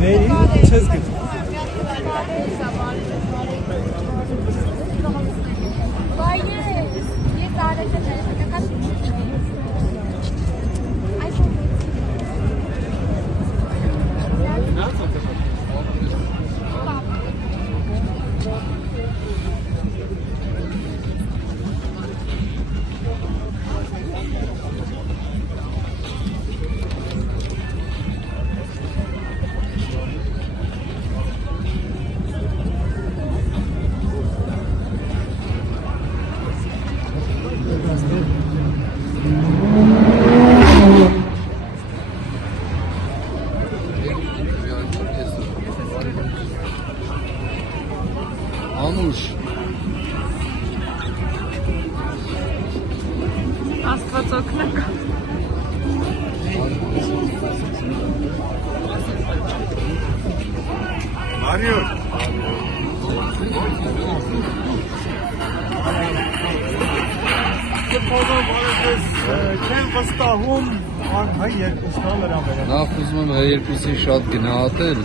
Meri չես գտնում։ Anuş. Աստված օգնեք։ Մարիո։ Չեմ վստահում հայ երկուսն լրամերը։ Նախ ուզում եմ երկուսին շատ գնահատել։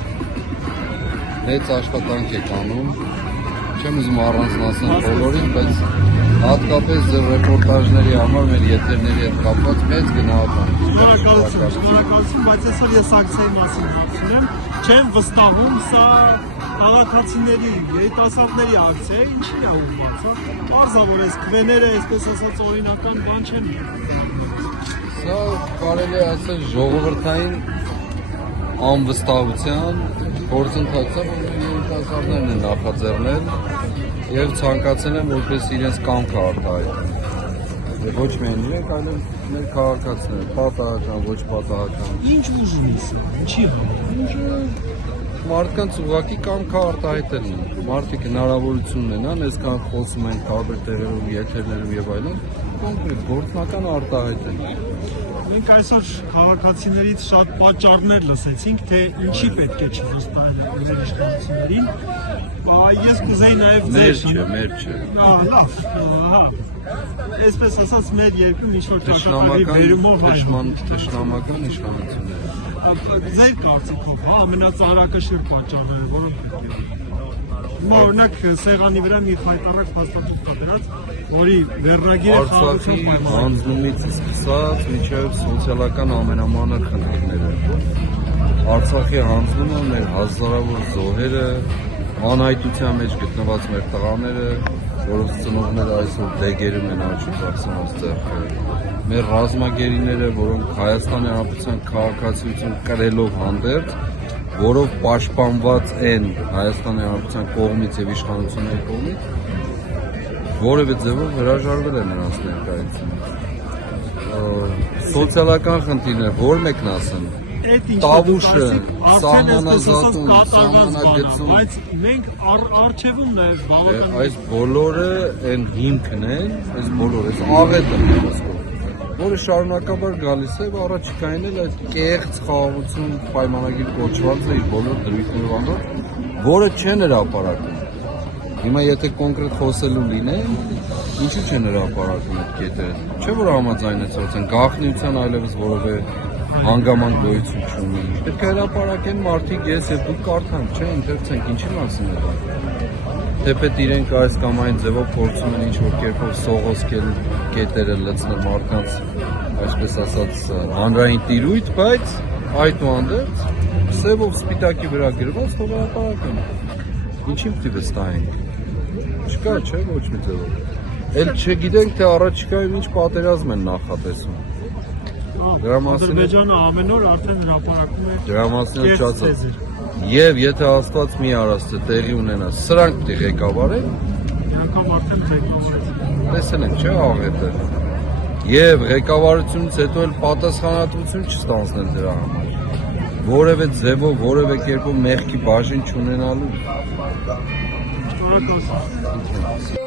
Մեծ աշխատանք եք անում։ Չեմ ուզում առանձնացնել բոլորին, բայց հատկապես ձեր ռեպորտաժների համար մեր եթերների հետ կապված մեծ գնահատանք։ Շնորհակալություն, բայց այսօր ես ակցիայի մասին ասում եմ, չեմ վստահում, սա քաղաքացիների, երիտասարդների ակցիա է, ինչի է ուղղված, պարզավոր այս քվեները, այսպես ասած, օրինական բան չեն։ Սա կարելի է ասել ժողովրդային անվստահության գործընթաց է, որ երիտասարդներն են նախաձեռնել եւ ցանկացել են որպես իրենց կամքը արտահայտել։ Ոչ միայն իրենք, այլև մեր քաղաքացիները, պատահական, ոչ պատահական։ Ինչ ուժ ունի սա, ինչի է։ Մարդկանց ուղղակի կամքը արտահայտելն է։ Մարդիկ հնարավորություն ունենան, այսքան խոսում են տարբեր տեղերով, եթերներով եւ այլն, կոնկրետ գործնական արտահայտել։ Մենք այսօր քաղաքացիներից շատ պատճառներ լսեցինք, թե ինչի պետք է չվստահել իշխանություններին։ Ես կուզեի նաև մեր չէ։ Լավ, ահա։ Այսպես ասած մեր երկրում ինչ-որ ճաշակարի վերումով թշնամական իշխանություններ։ Ձեր կարծիքով, ամենածանրակշիռ պատճառները որոնք պետք է։ Հիմա օրինակ սեղանի վրա մի խայտարակ փաստաթուղթ կա դրած, որի վերնագիրը Արցախի հանձնումից սկսած մինչև սոցիալական ամենամանր խնդիրները։ Արցախի հանձնումը մեր հազարավոր զոհերը, անհայտության մեջ գտնված մեր տղաները, որոնց ծնողները այսօր դեգերում են աչուկացնած ձեռքերը։ Մեր ռազմագերիները, որոնք Հայաստանի Հանրապետության քաղաքացիություն կրելով հանդերձ, որով պաշտպանված են Հայաստանի Հանրապետության կողմից եւ իշխանությունների կողմից, որևէ ձևով հրաժարվել է նրանց ներկայությունից։ Սոցիալական խնդիրներ, որ մեկն ասեմ, տավուշը, սահմանազատում, սահմանագծում, բայց մենք առջևում նաև բավական այս բոլորը այն հիմքն են, այս բոլորը, այս աղետը, որը շարունակաբար գալիս է, առաջիկային էլ այդ կեղծ խաղաղություն պայմանագիր կոչված է իր բոլոր դրույթներով անոր, որը չեն հրապարակում։ Հիմա եթե կոնկրետ խոսելու լինեն, ինչու չեն հրապարակում այդ կետերը։ Չէ՞ որ համաձայնեցված են, գաղտնիության այլևս որևէ հանգամանք գոյություն չունի։ Պետք է հրապարակեն մարդիկ, ես եւ դուք կարդանք, չէ՞, ընթերցենք, ինչի մասին է դա։ Թեպետ իրենք այս կամ այն ձևով փորձում են ինչ-որ կերպով սողոսկել կետերը լցնել մարդկանց, այսպես ասած, հանրային տիրույթ, բայց այդուհանդերձ սևով սպիտակի վրա գրված թող հրապարակեն։ Ինչին պիտի վստահենք։ Չկա, չէ, ոչ մի ձևով։ Էլ չգիտենք, թե առաջիկայում ինչ պատերազմ են նախատեսում։ Ադրբեջանը ամեն օր արդեն հրապարակում է։ Դրա մասին չասած։ Եվ եթե Աստված մի արած թե տեղի ունենա, սրանք պիտի ղեկավարեն, անգամ արդեն ղեկավարություն։ տեսել ենք, չէ, աղետը։ Եվ ղեկավարությունից հետո էլ պատասխանատվություն չստանձնել դրա համար։ Որևէ ձևով, որևէ կերպով մեղքի բաժին չունենալու։ Շնորհակալություն։